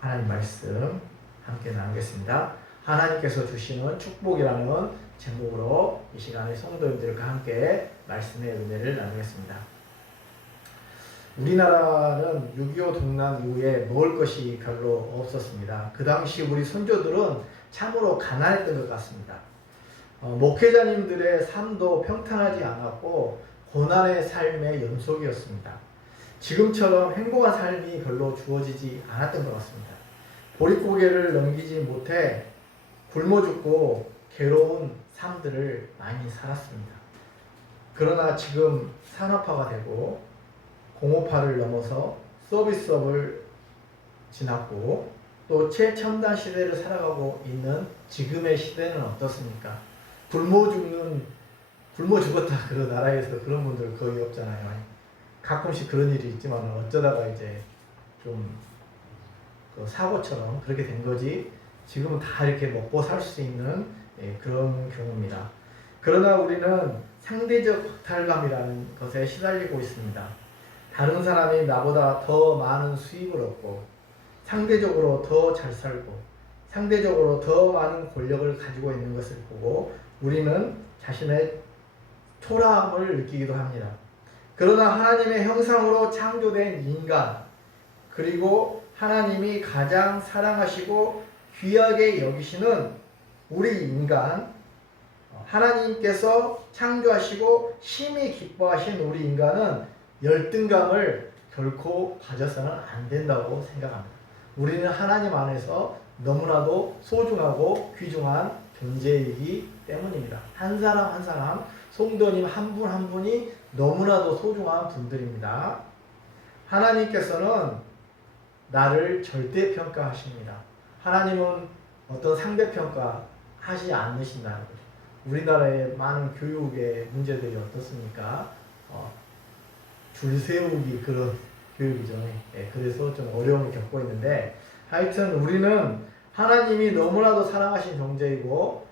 하나님 말씀 함께 나누겠습니다. 하나님께서 주시는 축복이라는 제목으로 이 시간에 성도님들과 함께 말씀의 은혜를 나누겠습니다. 우리나라는 6.25 동란 이후에 먹을 것이 별로 없었습니다. 그 당시 우리 선조들은 참으로 가난했던 것 같습니다. 목회자님들의 삶도 평탄하지 않았고 고난의 삶의 연속이었습니다. 지금처럼 행복한 삶이 별로 주어지지 않았던 것 같습니다. 보릿고개를 넘기지 못해 굶어 죽고 괴로운 삶들을 많이 살았습니다. 그러나 지금 산업화가 되고 공업화를 넘어서 서비스업을 지났고 또 최첨단 시대를 살아가고 있는 지금의 시대는 어떻습니까? 굶어 죽었다 그 나라에서 그런 분들 거의 없잖아요. 가끔씩 그런 일이 있지만 어쩌다가 이제 좀 그 사고처럼 그렇게 된 거지 지금은 다 이렇게 먹고 살 수 있는 그런 경우입니다. 그러나 우리는 상대적 박탈감이라는 것에 시달리고 있습니다. 다른 사람이 나보다 더 많은 수입을 얻고 상대적으로 더 잘 살고 상대적으로 더 많은 권력을 가지고 있는 것을 보고 우리는 자신의 초라함을 느끼기도 합니다. 그러나 하나님의 형상으로 창조된 인간 그리고 하나님이 가장 사랑하시고 귀하게 여기시는 우리 인간 하나님께서 창조하시고 심히 기뻐하신 우리 인간은 열등감을 결코 가져서는 안 된다고 생각합니다. 우리는 하나님 안에서 너무나도 소중하고 귀중한 존재이기 때문입니다. 한 사람 한 사람 성도님 한 분 한 분이 너무나도 소중한 분들입니다. 하나님께서는 나를 절대평가하십니다. 하나님은 어떤 상대평가 하지 않으신다는 거죠. 우리나라의 많은 교육의 문제들이 어떻습니까? 줄 세우기 그런 교육이죠. 그래서 좀 어려움을 겪고 있는데 하여튼 우리는 하나님이 너무나도 사랑하신 존재이고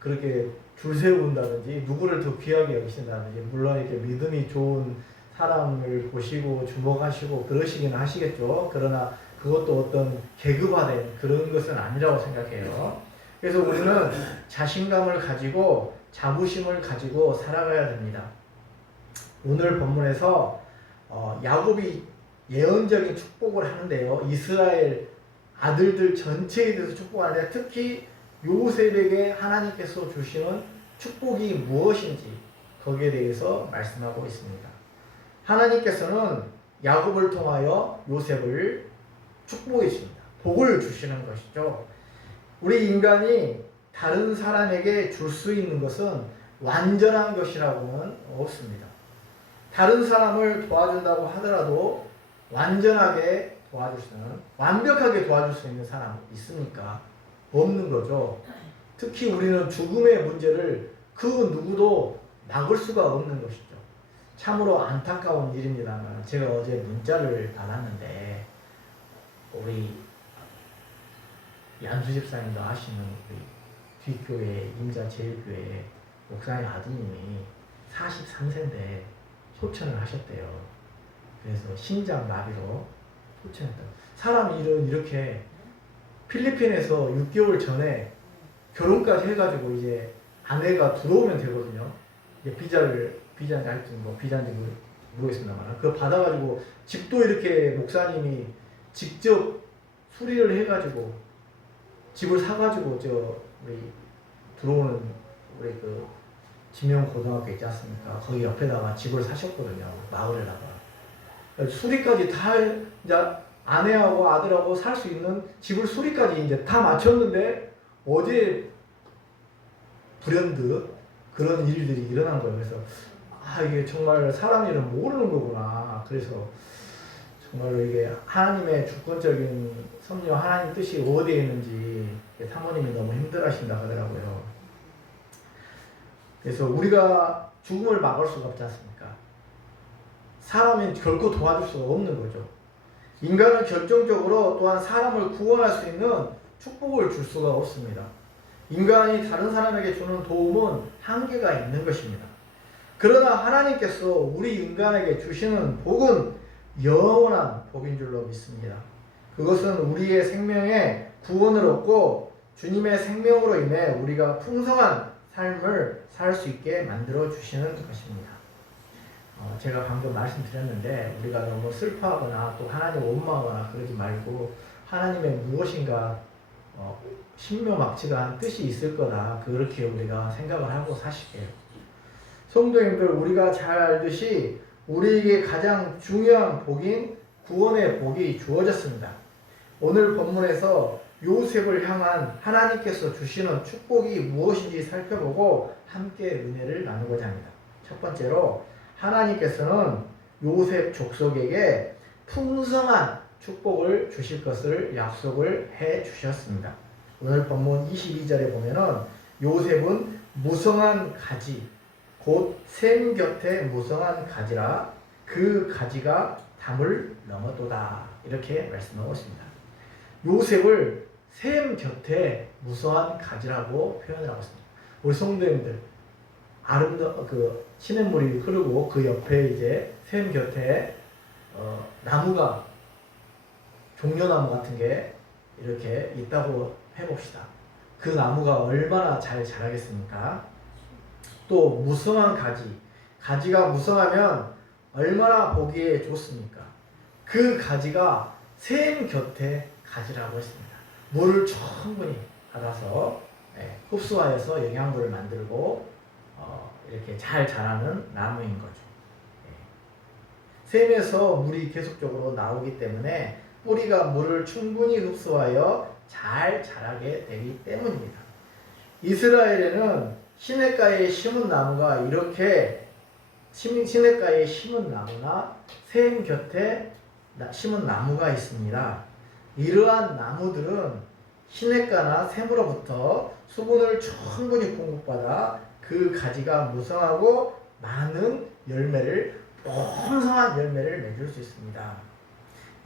그렇게 줄 세운다든지 누구를 더 귀하게 여기신다든지 물론 이렇게 믿음이 좋은 사람을 보시고 주목하시고 그러시기는 하시겠죠. 그러나 그것도 어떤 계급화된 그런 것은 아니라고 생각해요. 그래서 우리는 자신감을 가지고 자부심을 가지고 살아가야 됩니다. 오늘 본문에서 야곱이 예언적인 축복을 하는데요. 이스라엘 아들들 전체에 대해서 축복하는데 특히 요셉에게 하나님께서 주시는 축복이 무엇인지 거기에 대해서 말씀하고 있습니다. 하나님께서는 야곱을 통하여 요셉을 축복해 주십니다. 복을 주시는 것이죠. 우리 인간이 다른 사람에게 줄 수 있는 것은 완전한 것이라고는 없습니다. 다른 사람을 도와준다고 하더라도 완전하게 도와줄 수 있는, 완벽하게 도와줄 수 있는 사람 있습니까? 없는 거죠. 특히 우리는 죽음의 문제를 그 누구도 막을 수가 없는 것이죠. 참으로 안타까운 일입니다만 제가 어제 문자를 받았는데 우리 양수 집사님도 아시는 우리 뒷교회 임자제일교회 목사님 아드님이 43세인데 소천을 하셨대요. 그래서 심장 마비로 소천했다고. 사람 일은 이렇게 필리핀에서 6개월 전에 결혼까지 해가지고 이제 아내가 들어오면 되거든요. 비자인지 하여튼 뭐 비자인지 모르겠습니다만 그거 받아가지고 집도 이렇게 목사님이 직접 수리를 해가지고 집을 사가지고 우리 들어오는 우리 그 지명 고등학교 있지 않습니까? 거기 옆에다가 집을 사셨거든요. 마을에다가 수리까지 다 이제 아내하고 아들하고 살 수 있는 집을 수리까지 이제 다 마쳤는데 어제 불현듯 그런 일들이 일어난 거예요. 그래서 이게 정말 사람 일은 모르는 거구나. 그래서 정말로 이게 하나님의 주권적인 섭리와 하나님 뜻이 어디에 있는지 사모님이 너무 힘들어하신다 하더라고요. 그래서 우리가 죽음을 막을 수가 없지 않습니까? 사람은 결코 도와줄 수가 없는 거죠. 인간은 결정적으로 또한 사람을 구원할 수 있는 축복을 줄 수가 없습니다. 인간이 다른 사람에게 주는 도움은 한계가 있는 것입니다. 그러나 하나님께서 우리 인간에게 주시는 복은 영원한 복인 줄로 믿습니다. 그것은 우리의 생명에 구원을 얻고 주님의 생명으로 인해 우리가 풍성한 삶을 살 수 있게 만들어 주시는 것입니다. 제가 방금 말씀드렸는데 우리가 너무 슬퍼하거나 또 하나님 원망하거나 그러지 말고 하나님의 무엇인가 신묘막측한 뜻이 있을 거다, 그렇게 우리가 생각을 하고 사실게요. 성도님들, 우리가 잘 알듯이 우리에게 가장 중요한 복인 구원의 복이 주어졌습니다. 오늘 본문에서 요셉을 향한 하나님께서 주시는 축복이 무엇인지 살펴보고 함께 은혜를 나누고자 합니다. 첫 번째로, 하나님께서는 요셉 족속에게 풍성한 축복을 주실 것을 약속을 해 주셨습니다. 오늘 본문 22절에 보면은 요셉은 무성한 가지, 곧 샘 곁에 무성한 가지라 그 가지가 담을 넘어도다, 이렇게 말씀하고 있습니다. 요셉을 샘 곁에 무성한 가지라고 표현을 하고 있습니다. 우리 성도님들, 그 시냇물이 흐르고 그 옆에 이제 샘 곁에 나무가, 종려나무 같은 게 이렇게 있다고 해봅시다. 그 나무가 얼마나 잘 자라겠습니까? 또 무성한 가지, 가지가 무성하면 얼마나 보기에 좋습니까? 그 가지가 샘 곁에 가지라고 했습니다. 물을 충분히 받아서 흡수하여서 영양분을 만들고 이렇게 잘 자라는 나무인 거죠. 샘에서 물이 계속적으로 나오기 때문에 뿌리가 물을 충분히 흡수하여 잘 자라게 되기 때문입니다. 이스라엘에는 시냇가에 심은 나무가 이렇게 시냇가에 심은 나무나 샘 곁에 심은 나무가 있습니다. 이러한 나무들은 시냇가나 샘으로부터 수분을 충분히 공급받아 그 가지가 무성하고 많은 열매를, 풍성한 열매를 맺을 수 있습니다.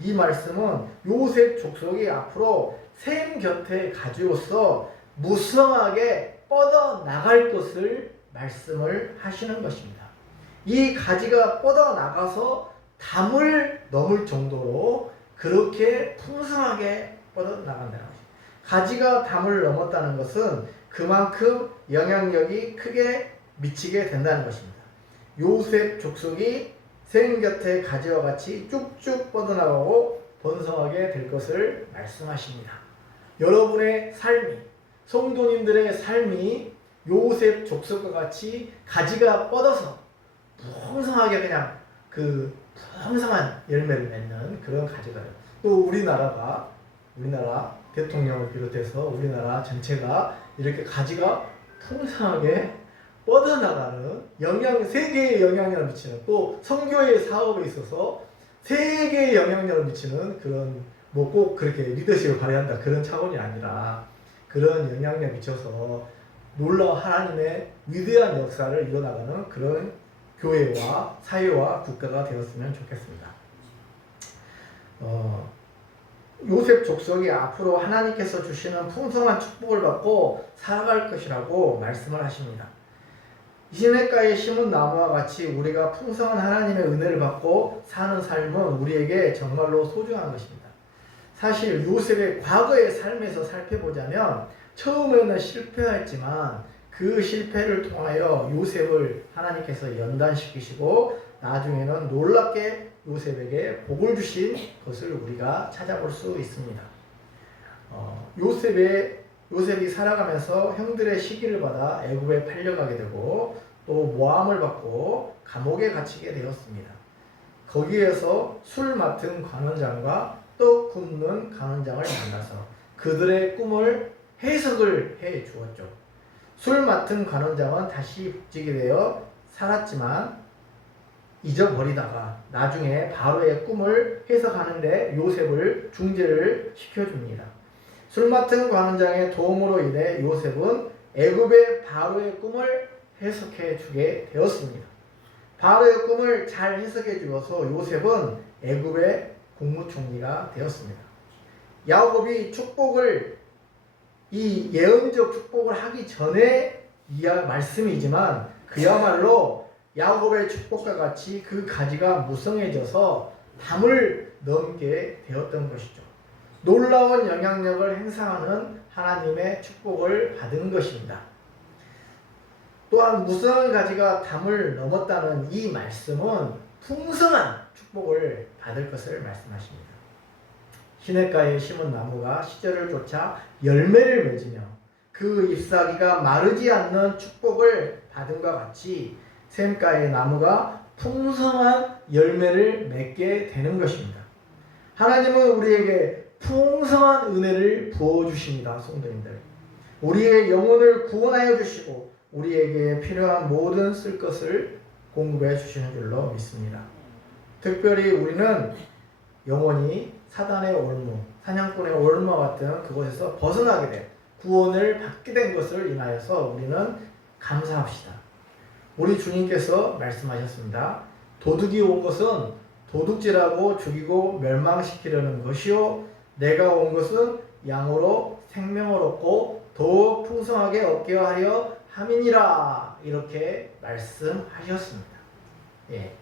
이 말씀은 요셉 족속이 앞으로 샘 곁에 가지로서 무성하게 뻗어 나갈 것을 말씀을 하시는 것입니다. 이 가지가 뻗어 나가서 담을 넘을 정도로 그렇게 풍성하게 뻗어 나간다는 것입니다. 가지가 담을 넘었다는 것은 그만큼 영향력이 크게 미치게 된다는 것입니다. 요셉 족속이 샘 곁에 가지와 같이 쭉쭉 뻗어나가고 번성하게 될 것을 말씀하십니다. 여러분의 삶이, 성도님들의 삶이 요셉 족속과 같이 가지가 뻗어서 풍성하게 그냥 그 풍성한 열매를 맺는 그런 가지가 돼요. 또 우리나라 대통령을 비롯해서 우리나라 전체가 이렇게 가지가 풍성하게 뻗어나가는 세계에 영향력을 미치는, 또 선교의 사업에 있어서 세계에 영향력을 미치는 그런, 뭐 꼭 그렇게 리더십을 발휘한다 그런 차원이 아니라 그런 영향력을 미쳐서 놀라운 하나님의 위대한 역사를 이뤄나가는 그런 교회와 사회와 국가가 되었으면 좋겠습니다. 요셉 족속이 앞으로 하나님께서 주시는 풍성한 축복을 받고 살아갈 것이라고 말씀을 하십니다. 시냇가에 심은 나무와 같이 우리가 풍성한 하나님의 은혜를 받고 사는 삶은 우리에게 정말로 소중한 것입니다. 사실 요셉의 과거의 삶에서 살펴보자면 처음에는 실패했지만 그 실패를 통하여 요셉을 하나님께서 연단시키시고 나중에는 놀랍게 요셉에게 복을 주신 것을 우리가 찾아볼 수 있습니다. 요셉이 살아가면서 형들의 시기를 받아 애굽에 팔려가게 되고 또 모함을 받고 감옥에 갇히게 되었습니다. 거기에서 술 맡은 관원장과 떡 굽는 관원장을 만나서 그들의 꿈을 해석을 해 주었죠. 술 맡은 관원장은 다시 복직이 되어 살았지만 잊어버리다가 나중에 바로의 꿈을 해석하는데 요셉을 중재를 시켜줍니다. 술 맡은 관원장의 도움으로 인해 요셉은 애굽의 바로의 꿈을 해석해 주게 되었습니다. 바로의 꿈을 잘 해석해 주어서 요셉은 애굽의 국무총리가 되었습니다. 야곱이 이 예언적 축복을 하기 전에 말씀이지만 그야말로 야곱의 축복과 같이 그 가지가 무성해져서 담을 넘게 되었던 것이죠. 놀라운 영향력을 행사하는 하나님의 축복을 받은 것입니다. 또한 무성한 가지가 담을 넘었다는 이 말씀은 풍성한 축복을 받을 것을 말씀하십니다. 시냇가에 심은 나무가 시절을 쫓아 열매를 맺으며 그 잎사귀가 마르지 않는 축복을 받음과 같이 샘가의 나무가 풍성한 열매를 맺게 되는 것입니다. 하나님은 우리에게 풍성한 은혜를 부어주십니다. 성도님들, 우리의 영혼을 구원하여 주시고 우리에게 필요한 모든 쓸 것을 공급해 주시는 줄로 믿습니다. 특별히 우리는 영원히 사단의 올무, 사냥꾼의 올무와 같은 그곳에서 벗어나게 된 구원을 받게 된 것을 인하여서 우리는 감사합시다. 우리 주님께서 말씀하셨습니다. 도둑이 온 것은 도둑질하고 죽이고 멸망시키려는 것이요 내가 온 것은 양으로 생명을 얻고 더욱 풍성하게 얻게 하려 함이니라. 이렇게 말씀하셨습니다. 예.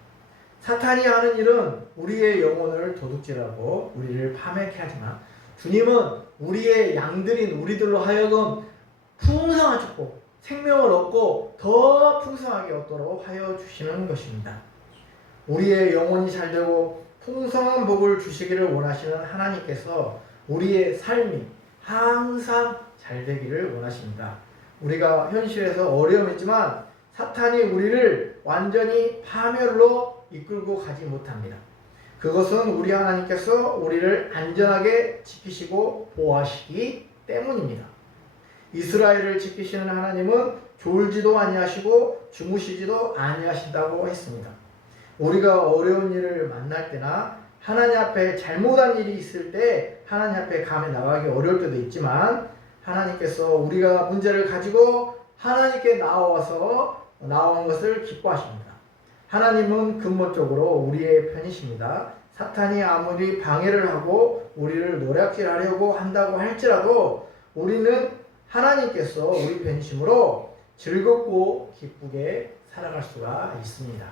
사탄이 하는 일은 우리의 영혼을 도둑질하고 우리를 파멸케 하지만 주님은 우리의 양들인 우리들로 하여금 풍성한 축복, 생명을 얻고 더 풍성하게 얻도록 하여 주시는 것입니다. 우리의 영혼이 잘되고 풍성한 복을 주시기를 원하시는 하나님께서 우리의 삶이 항상 잘되기를 원하십니다. 우리가 현실에서 어려움이 있지만 사탄이 우리를 완전히 파멸로 이끌고 가지 못합니다. 그것은 우리 하나님께서 우리를 안전하게 지키시고 보호하시기 때문입니다. 이스라엘을 지키시는 하나님은 졸지도 아니하시고 주무시지도 아니하신다고 했습니다. 우리가 어려운 일을 만날 때나 하나님 앞에 잘못한 일이 있을 때 하나님 앞에 감히 나가기 어려울 때도 있지만 하나님께서 우리가 문제를 가지고 하나님께 나온 것을 기뻐하십니다. 하나님은 근본적으로 우리의 편이십니다. 사탄이 아무리 방해를 하고 우리를 노략질하려고 한다고 할지라도 우리는 하나님께서 우리 편이시므로 즐겁고 기쁘게 살아갈 수가 있습니다.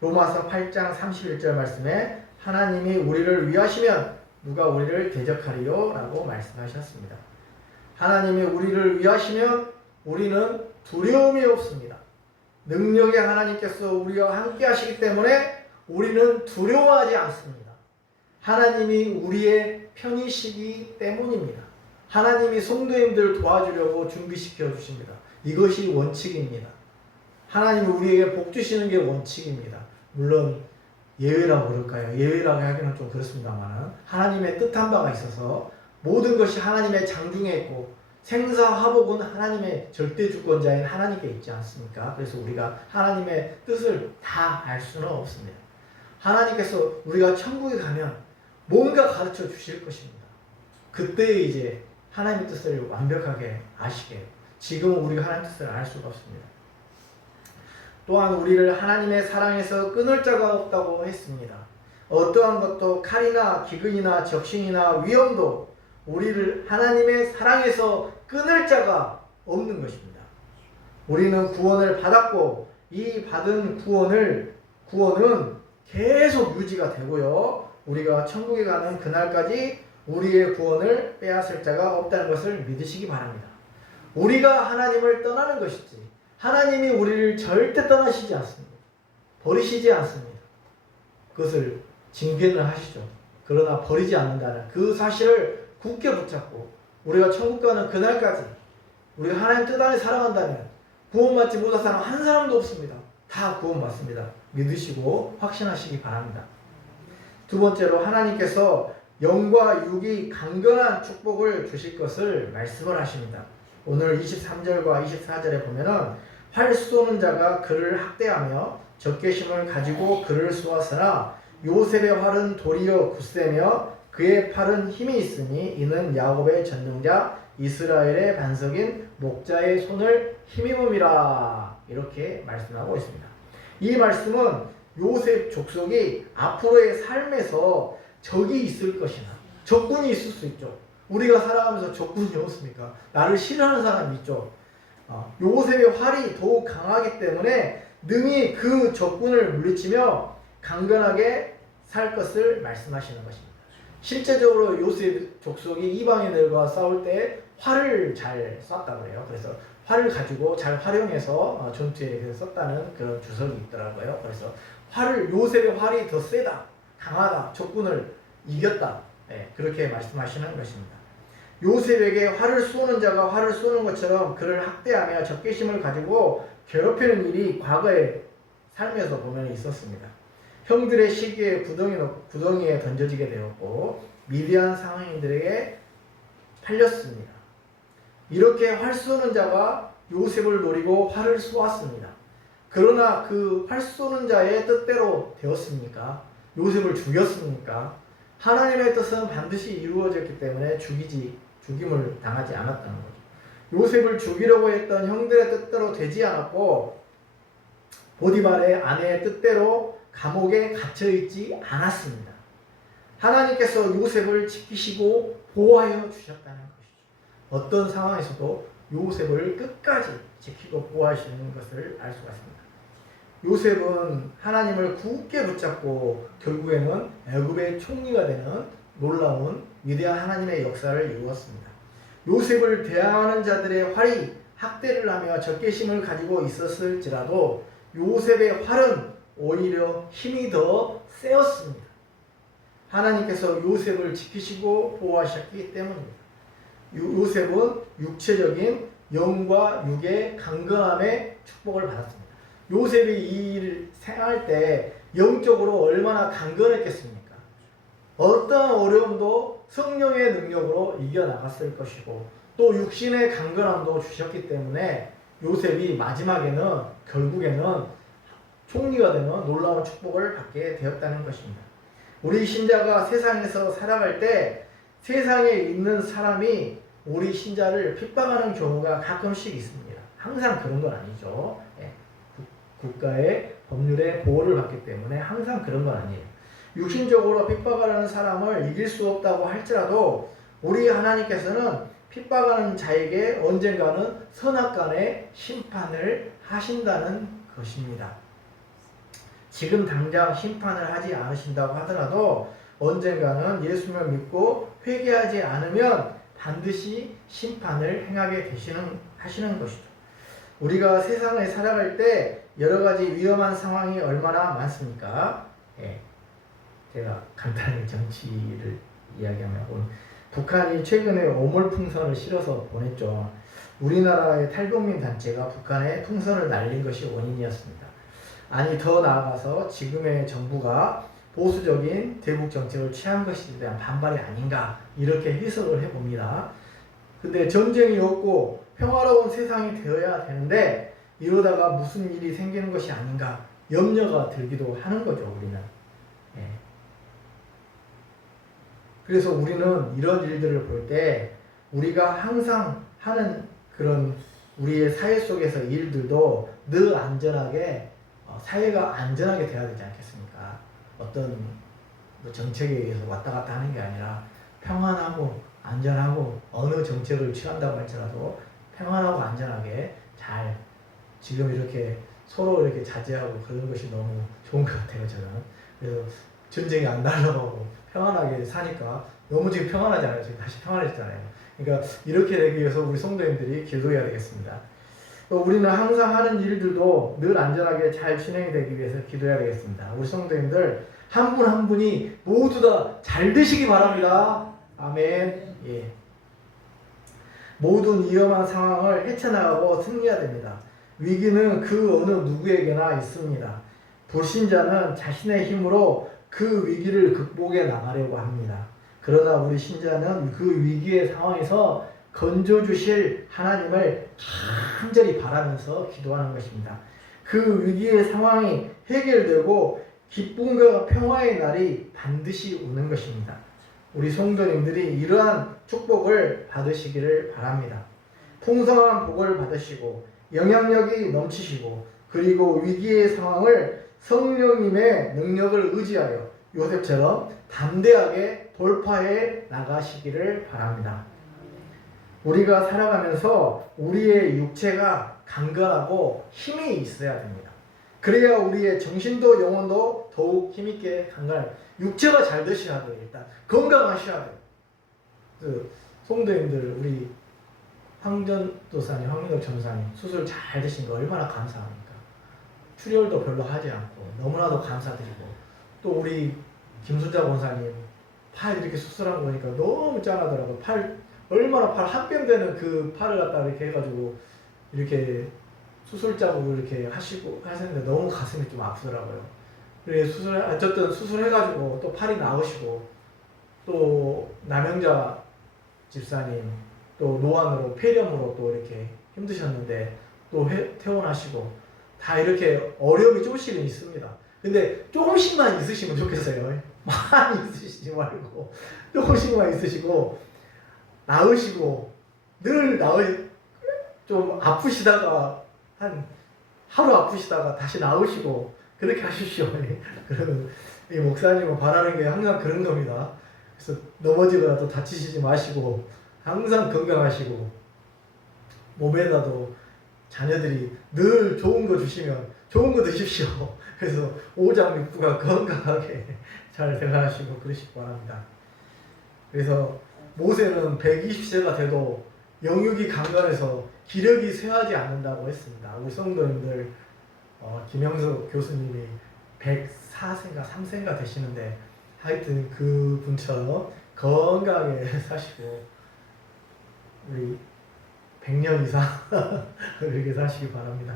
로마서 8장 31절 말씀에 하나님이 우리를 위하시면 누가 우리를 대적하리요? 라고 말씀하셨습니다. 하나님이 우리를 위하시면 우리는 두려움이 없습니다. 능력의 하나님께서 우리와 함께 하시기 때문에 우리는 두려워하지 않습니다. 하나님이 우리의 편이시기 때문입니다. 하나님이 성도님들을 도와주려고 준비시켜 주십니다. 이것이 원칙입니다. 하나님이 우리에게 복 주시는 게 원칙입니다. 물론 예외라고 그럴까요? 예외라고 하기는 좀 그렇습니다만 하나님의 뜻한 바가 있어서 모든 것이 하나님의 장중에 있고 생사화복은 하나님의 절대 주권자인 하나님께 있지 않습니까? 그래서 우리가 하나님의 뜻을 다 알 수는 없습니다. 하나님께서 우리가 천국에 가면 뭔가 가르쳐 주실 것입니다. 그때 이제 하나님의 뜻을 완벽하게 아시게. 지금은 우리가 하나님의 뜻을 알 수가 없습니다. 또한 우리를 하나님의 사랑에서 끊을 자가 없다고 했습니다. 어떠한 것도 칼이나 기근이나 적신이나 위험도 우리를 하나님의 사랑에서 끊을 자가 없는 것입니다. 우리는 구원을 받았고 이 받은 구원은 계속 유지가 되고요. 우리가 천국에 가는 그날까지 우리의 구원을 빼앗을 자가 없다는 것을 믿으시기 바랍니다. 우리가 하나님을 떠나는 것이지 하나님이 우리를 절대 떠나시지 않습니다. 버리시지 않습니다. 그것을 징계를 하시죠. 그러나 버리지 않는다는 그 사실을 굳게 붙잡고 우리가 천국 가는 그날까지 우리가 하나님 뜻 안에 살아간다면 구원받지 못한 사람 한 사람도 없습니다. 다 구원받습니다. 믿으시고 확신하시기 바랍니다. 두 번째로 하나님께서 영과 육이 강건한 축복을 주실 것을 말씀을 하십니다. 오늘 23절과 24절에 보면은 활 쏘는 자가 그를 학대하며 적개심을 가지고 그를 쏘았으나 요셉의 활은 도리어 굳세며 그의 팔은 힘이 있으니 이는 야곱의 전능자 이스라엘의 반석인 목자의 손을 힘입음이라. 이렇게 말씀하고 있습니다. 이 말씀은 요셉 족속이 앞으로의 삶에서 적이 있을 것이나 적군이 있을 수 있죠. 우리가 살아가면서 적군이 없습니까? 나를 싫어하는 사람이 있죠. 요셉의 활이 더욱 강하기 때문에 능히 그 적군을 물리치며 강건하게 살 것을 말씀하시는 것입니다. 실제적으로 요셉 족속이 이방인들과 싸울 때 활을 잘 쐈다고 해요. 그래서 활을 가지고 잘 활용해서 전투에 썼다는 그런 주석이 있더라고요. 그래서 요셉의 활이 더 세다, 강하다, 적군을 이겼다. 네, 그렇게 말씀하시는 것입니다. 요셉에게 활을 쏘는 자가 활을 쏘는 것처럼 그를 학대하며 적개심을 가지고 괴롭히는 일이 과거의 삶에서 보면 있었습니다. 형들의 시기에 구덩이에 던져지게 되었고 미디안 상인들에게 팔렸습니다. 이렇게 활 쏘는 자가 요셉을 노리고 활을 쏘았습니다. 그러나 그 활 쏘는 자의 뜻대로 되었습니까? 요셉을 죽였습니까? 하나님의 뜻은 반드시 이루어졌기 때문에 죽임을 당하지 않았다는 거죠. 요셉을 죽이려고 했던 형들의 뜻대로 되지 않았고 보디발의 아내의 뜻대로 감옥에 갇혀있지 않았습니다. 하나님께서 요셉을 지키시고 보호하여 주셨다는 것이죠. 어떤 상황에서도 요셉을 끝까지 지키고 보호하시는 것을 알 수가 있습니다. 요셉은 하나님을 굳게 붙잡고 결국에는 애굽의 총리가 되는 놀라운 위대한 하나님의 역사를 이루었습니다. 요셉을 대항하는 자들의 활이 학대를 하며 적개심을 가지고 있었을지라도 요셉의 활은 오히려 힘이 더 세었습니다. 하나님께서 요셉을 지키시고 보호하셨기 때문입니다. 요셉은 육체적인 영과 육의 강건함의 축복을 받았습니다. 요셉이 이 일을 생활할 때 영적으로 얼마나 강건했겠습니까? 어떤 어려움도 성령의 능력으로 이겨나갔을 것이고 또 육신의 강건함도 주셨기 때문에 요셉이 마지막에는 결국에는 총리가 되는 놀라운 축복을 받게 되었다는 것입니다. 우리 신자가 세상에서 살아갈 때 세상에 있는 사람이 우리 신자를 핍박하는 경우가 가끔씩 있습니다. 항상 그런 건 아니죠. 국가의 법률의 보호를 받기 때문에 항상 그런 건 아니에요. 육신적으로 핍박하는 사람을 이길 수 없다고 할지라도 우리 하나님께서는 핍박하는 자에게 언젠가는 선악간의 심판을 하신다는 것입니다. 지금 당장 심판을 하지 않으신다고 하더라도 언젠가는 예수님을 믿고 회개하지 않으면 반드시 심판을 행하게 하시는 것이죠. 우리가 세상에 살아갈 때 여러 가지 위험한 상황이 얼마나 많습니까? 제가 간단히 정치를 이야기하면 북한이 최근에 오물풍선을 실어서 보냈죠. 우리나라의 탈북민 단체가 북한에 풍선을 날린 것이 원인이었습니다. 아니 더 나아가서 지금의 정부가 보수적인 대북 정책을 취한 것에 대한 반발이 아닌가 이렇게 해석을 해봅니다. 근데 전쟁이 없고 평화로운 세상이 되어야 되는데 이러다가 무슨 일이 생기는 것이 아닌가 염려가 들기도 하는 거죠. 우리는. 그래서 우리는 이런 일들을 볼 때 우리가 항상 하는 그런 우리의 사회 속에서 일들도 늘 안전하게 사회가 안전하게 돼야 되지 않겠습니까? 어떤 정책에 의해서 왔다 갔다 하는 게 아니라 평안하고 안전하고 어느 정책을 취한다고 할지라도 평안하고 안전하게 잘 지금 이렇게 서로 이렇게 자제하고 그런 것이 너무 좋은 것 같아요. 저는. 그래서 전쟁이 안 날아가고 평안하게 사니까 너무 지금 평안하잖아요. 지금 다시 평안해졌잖아요. 그러니까 이렇게 되기 위해서 우리 성도님들이 기도해야 되겠습니다. 또 우리는 항상 하는 일들도 늘 안전하게 잘 진행이 되기 위해서 기도해야 되겠습니다. 우리 성도님들 한 분 한 분이 모두 다 잘 되시기 바랍니다. 아멘. 예. 모든 위험한 상황을 헤쳐나가고 승리해야 됩니다. 위기는 그 어느 누구에게나 있습니다. 불신자는 자신의 힘으로 그 위기를 극복해 나가려고 합니다. 그러나 우리 신자는 그 위기의 상황에서 건져주실 하나님을 간절히 바라면서 기도하는 것입니다. 그 위기의 상황이 해결되고 기쁨과 평화의 날이 반드시 오는 것입니다. 우리 성도님들이 이러한 축복을 받으시기를 바랍니다. 풍성한 복을 받으시고 영향력이 넘치시고 그리고 위기의 상황을 성령님의 능력을 의지하여 요셉처럼 담대하게 돌파해 나가시기를 바랍니다. 우리가 살아가면서 우리의 육체가 강건하고 힘이 있어야 됩니다. 그래야 우리의 정신도 영혼도 더욱 힘있게 강건해요. 육체가 잘 드셔야 돼요. 일단 건강하셔야 돼요. 그 성도님들 우리 황전도사님, 황민덕 전사님 수술 잘 되신 거 얼마나 감사합니까? 출혈도 별로 하지 않고 너무나도 감사드리고, 또 우리 김순자 권사님 팔 이렇게 수술한 거니까 너무 짠하더라고요. 얼마나 팔 한 뼘 되는 그 팔을 갖다 이렇게 해가지고 이렇게 수술 자국을 이렇게 하시는데 너무 가슴이 좀 아프더라고요. 그래 어쨌든 수술해가지고 또 팔이 나으시고, 또 남영자 집사님 또 노안으로 폐렴으로 또 이렇게 힘드셨는데 또 퇴원하시고, 다 이렇게 어려움이 조금씩은 있습니다. 근데 조금씩만 있으시면 좋겠어요. 많이 있으시지 말고 조금씩만 있으시고 나으시고, 늘 좀 아프시다가 한 하루 아프시다가 다시 나으시고 그렇게 하십시오. 그러면 이 목사님은 바라는 게 항상 그런 겁니다. 그래서 넘어지거나 또 다치시지 마시고 항상 건강하시고, 몸에다도 자녀들이 늘 좋은 거 주시면 좋은 거 드십시오. 그래서 오장육부가 건강하게 잘 생활하시고 그러시기 바랍니다. 그래서 모세는 120세가 돼도 영육이 강건해서 기력이 쇠하지 않는다고 했습니다. 우리 성도님들 김영석 교수님이 104세인가 3세인가 되시는데 하여튼 그 분처럼 건강하게 사시고 우리 100년 이상 그렇게 사시기 바랍니다.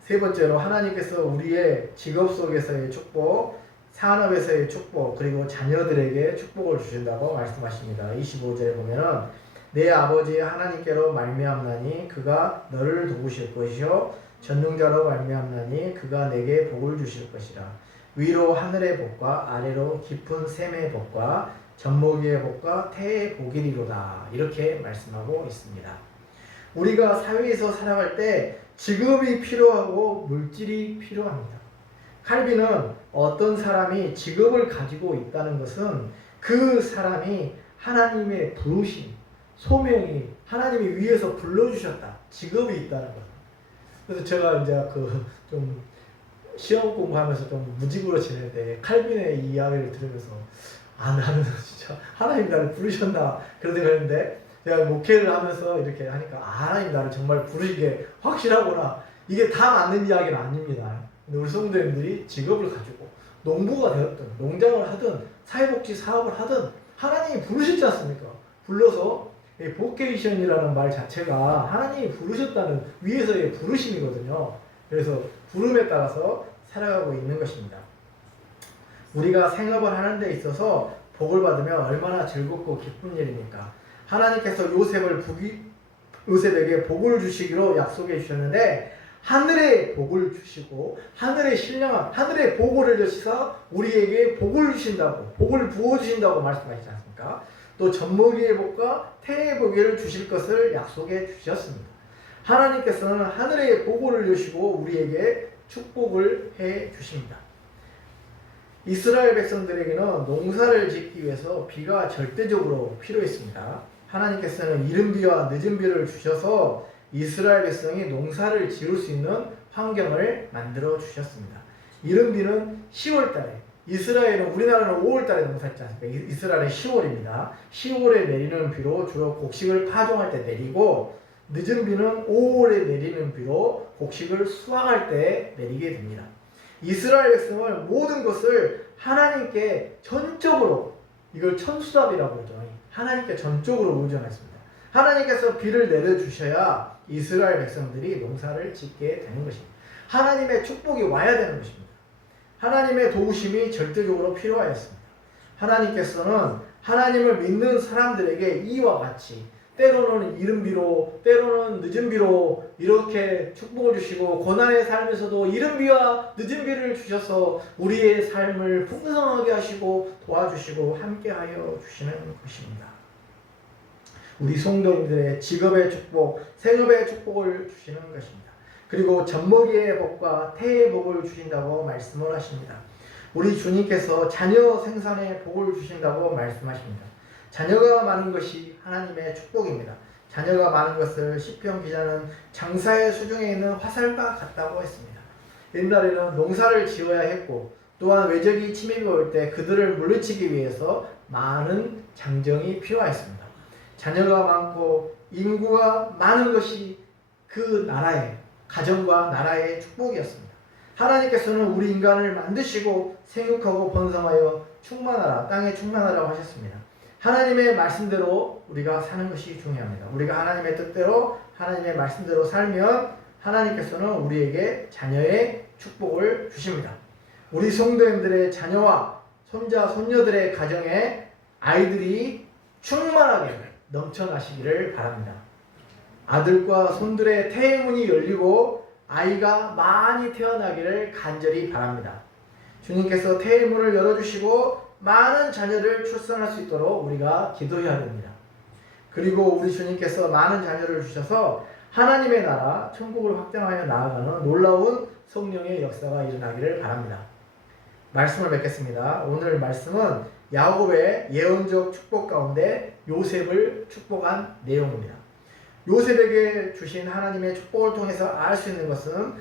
세 번째로, 하나님께서 우리의 직업 속에서의 축복, 산업에서의 축복, 그리고 자녀들에게 축복을 주신다고 말씀하십니다. 25절에 보면은 내 아버지 하나님께로 말미암나니 그가 너를 도우실 것이요 전능자로 말미암나니 그가 내게 복을 주실 것이라. 위로 하늘의 복과 아래로 깊은 샘의 복과 젖먹이의 복과 태의 복이리로다. 이렇게 말씀하고 있습니다. 우리가 사회에서 살아갈 때 직업이 필요하고 물질이 필요합니다. 칼빈은 어떤 사람이 직업을 가지고 있다는 것은 그 사람이 하나님의 부르심, 소명이 하나님이 위에서 불러주셨다, 직업이 있다는 것. 그래서 제가 이제 좀 시험 공부하면서 좀 무직으로 지낼 때 칼빈의 이야기를 들으면서 나는 진짜 하나님 나를 부르셨나 그런 생각했는데, 제가 목회를 하면서 이렇게 하니까 하나님 나를 정말 부르시게 확실하구나. 이게 다 맞는 이야기는 아닙니다. 근데 우리 성도님들이 직업을 가지고 농부가 되었든 농장을 하든 사회복지 사업을 하든 하나님이 부르셨지 않습니까? 불러서 보케이션이라는 말 자체가 하나님이 부르셨다는 위에서의 부르심이거든요. 그래서 부름에 따라서 살아가고 있는 것입니다. 우리가 생업을 하는 데 있어서 복을 받으면 얼마나 즐겁고 기쁜 일입니까? 하나님께서 요셉에게 복을 주시기로 약속해 주셨는데, 하늘의 복을 주시고 하늘의 신령한 하늘의 복을 주셔서 우리에게 복을 주신다고, 복을 부어주신다고 말씀하시지 않습니까? 또 젖먹이의 복과 태의 복을 주실 것을 약속해 주셨습니다. 하나님께서는 하늘의 복을 주시고 우리에게 축복을 해 주십니다. 이스라엘 백성들에게는 농사를 짓기 위해서 비가 절대적으로 필요했습니다. 하나님께서는 이른 비와 늦은 비를 주셔서 이스라엘 백성이 농사를 지을 수 있는 환경을 만들어 주셨습니다. 이른 비는 10월 달에, 이스라엘은, 우리나라는 5월 달에 농사 짓지 않습니까? 이스라엘은 10월입니다. 10월에 내리는 비로 주로 곡식을 파종할 때 내리고, 늦은 비는 5월에 내리는 비로 곡식을 수확할 때 내리게 됩니다. 이스라엘 백성은 모든 것을 하나님께 전적으로, 이걸 천수답이라고 그러죠. 하나님께 전적으로 의존했습니다. 하나님께서 비를 내려주셔야 이스라엘 백성들이 농사를 짓게 되는 것입니다. 하나님의 축복이 와야 되는 것입니다. 하나님의 도우심이 절대적으로 필요하였습니다. 하나님께서는 하나님을 믿는 사람들에게 이와 같이 때로는 이른 비로, 때로는 늦은 비로 이렇게 축복을 주시고, 고난의 삶에서도 이른 비와 늦은 비를 주셔서 우리의 삶을 풍성하게 하시고 도와주시고 함께하여 주시는 것입니다. 우리 성도님들의 직업의 축복, 생업의 축복을 주시는 것입니다. 그리고 젖먹이의 복과 태의 복을 주신다고 말씀을 하십니다. 우리 주님께서 자녀 생산의 복을 주신다고 말씀하십니다. 자녀가 많은 것이 하나님의 축복입니다. 자녀가 많은 것을 시편 기자는 장사의 수중에 있는 화살과 같다고 했습니다. 옛날에는 농사를 지어야 했고 또한 외적이 침입이 올 때 그들을 물리치기 위해서 많은 장정이 필요했습니다. 자녀가 많고 인구가 많은 것이 그 나라의 가정과 나라의 축복이었습니다. 하나님께서는 우리 인간을 만드시고 생육하고 번성하여 충만하라, 땅에 충만하라고 하셨습니다. 하나님의 말씀대로 우리가 사는 것이 중요합니다. 우리가 하나님의 뜻대로 하나님의 말씀대로 살면 하나님께서는 우리에게 자녀의 축복을 주십니다. 우리 성도님들의 자녀와 손자, 손녀들의 가정에 아이들이 충만하게 넘쳐나시기를 바랍니다. 아들과 손들의 태문이 열리고 아이가 많이 태어나기를 간절히 바랍니다. 주님께서 태문을 열어주시고 많은 자녀를 출산할 수 있도록 우리가 기도해야 됩니다. 그리고 우리 주님께서 많은 자녀를 주셔서 하나님의 나라, 천국을 확장하여 나아가는 놀라운 성령의 역사가 일어나기를 바랍니다. 말씀을 뵙겠습니다. 오늘 말씀은 야곱의 예언적 축복 가운데 요셉을 축복한 내용입니다. 요셉에게 주신 하나님의 축복을 통해서 알 수 있는 것은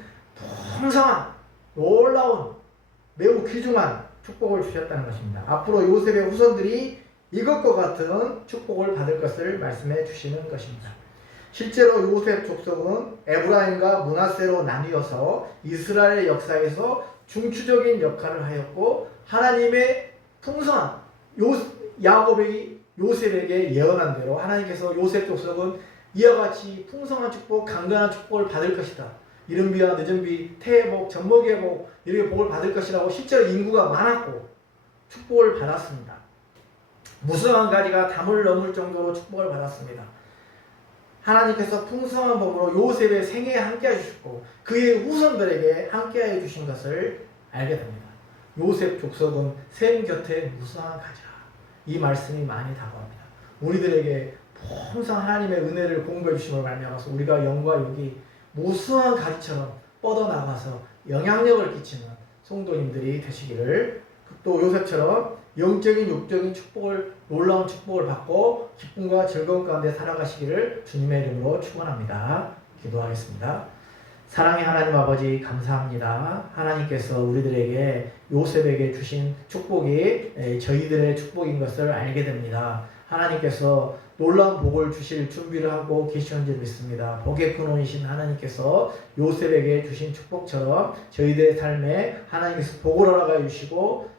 풍성한, 놀라운, 매우 귀중한 축복을 주셨다는 것입니다. 앞으로 요셉의 후손들이 이것과 같은 축복을 받을 것을 말씀해 주시는 것입니다. 실제로 요셉 족속은 에브라임과 므낫세로 나뉘어서 이스라엘 역사에서 중추적인 역할을 하였고 하나님의 풍성한 야곱이 요셉에게 예언한 대로 하나님께서 요셉 족속은 이와 같이 풍성한 축복, 강건한 축복을 받을 것이다. 이른 비와 늦은 비, 태의 복, 젖먹이의 복, 이렇게 복을 받을 것이라고 실제로 인구가 많았고 축복을 받았습니다. 무성한 가지가 담을 넘을 정도로 축복을 받았습니다. 하나님께서 풍성한 복으로 요셉의 생애에 함께해 주셨고 그의 후손들에게 함께해 주신 것을 알게 됩니다. 요셉 족속은 샘 곁에 무성한 가지라. 이 말씀이 많이 다가옵니다. 우리들에게 풍성한 하나님의 은혜를 공부해 주심을 말미암아서 우리가 영과 육이 무수한 가지처럼 뻗어나가서 영향력을 끼치는 성도님들이 되시기를, 또 요셉처럼 영적인 육적인 축복을, 놀라운 축복을 받고 기쁨과 즐거움 가운데 살아가시기를 주님의 이름으로 축원합니다. 기도하겠습니다. 사랑의 하나님 아버지, 감사합니다. 하나님께서 우리들에게 요셉에게 주신 축복이 저희들의 축복인 것을 알게 됩니다. 하나님께서 놀라운 복을 주실 준비를 하고 계시는 줄 믿습니다. 복의 근원이신 하나님께서 요셉에게 주신 축복처럼 저희들의 삶에 하나님께서 복을 허락하여 주시고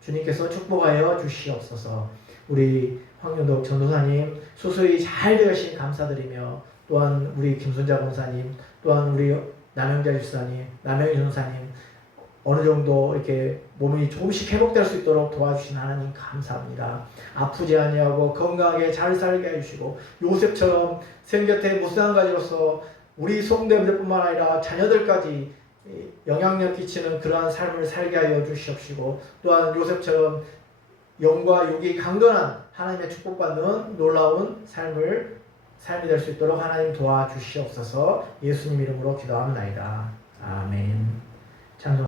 주님께서 축복하여 주시옵소서. 우리 황윤덕 전도사님 수수히 잘 되신 감사드리며, 또한 우리 김순자 권사님, 또한 우리 남영자 집사님, 남영희 전사님 어느 정도 이렇게 몸이 조금씩 회복될 수 있도록 도와주신 하나님 감사합니다. 아프지 아니하고 건강하게 잘 살게 해주시고 요셉처럼 생곁에 무쌍한 가지로서 우리 성도님들뿐만 아니라 자녀들까지 영향력 끼치는 그러한 삶을 살게 하여 주시옵시고, 또한 요셉처럼 영과 육이 강건한 하나님의 축복받는 놀라운 삶이 될 수 있도록 하나님 도와주시옵소서. 예수님 이름으로 기도합니다. 아멘. 찬송.